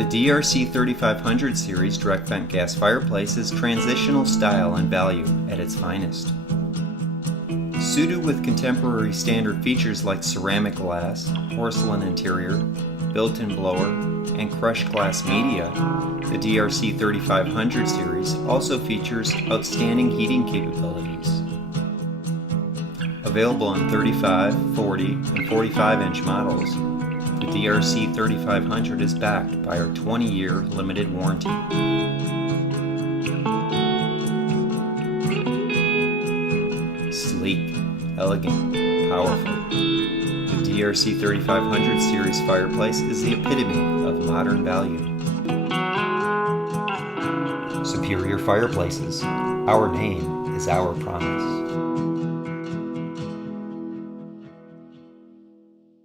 The DRC3500 Series direct vent gas fireplace is transitional style and value at its finest. Suited with contemporary standard features like ceramic glass, porcelain interior, built-in blower, and crushed glass media, the DRC3500 Series also features outstanding heating capabilities. Available in 35, 40, and 45-inch models, the DRC3500 is backed by our 20-year limited warranty. Sleek, elegant, powerful. The DRC3500 Series fireplace is the epitome of modern value. Superior fireplaces. Our name is our promise.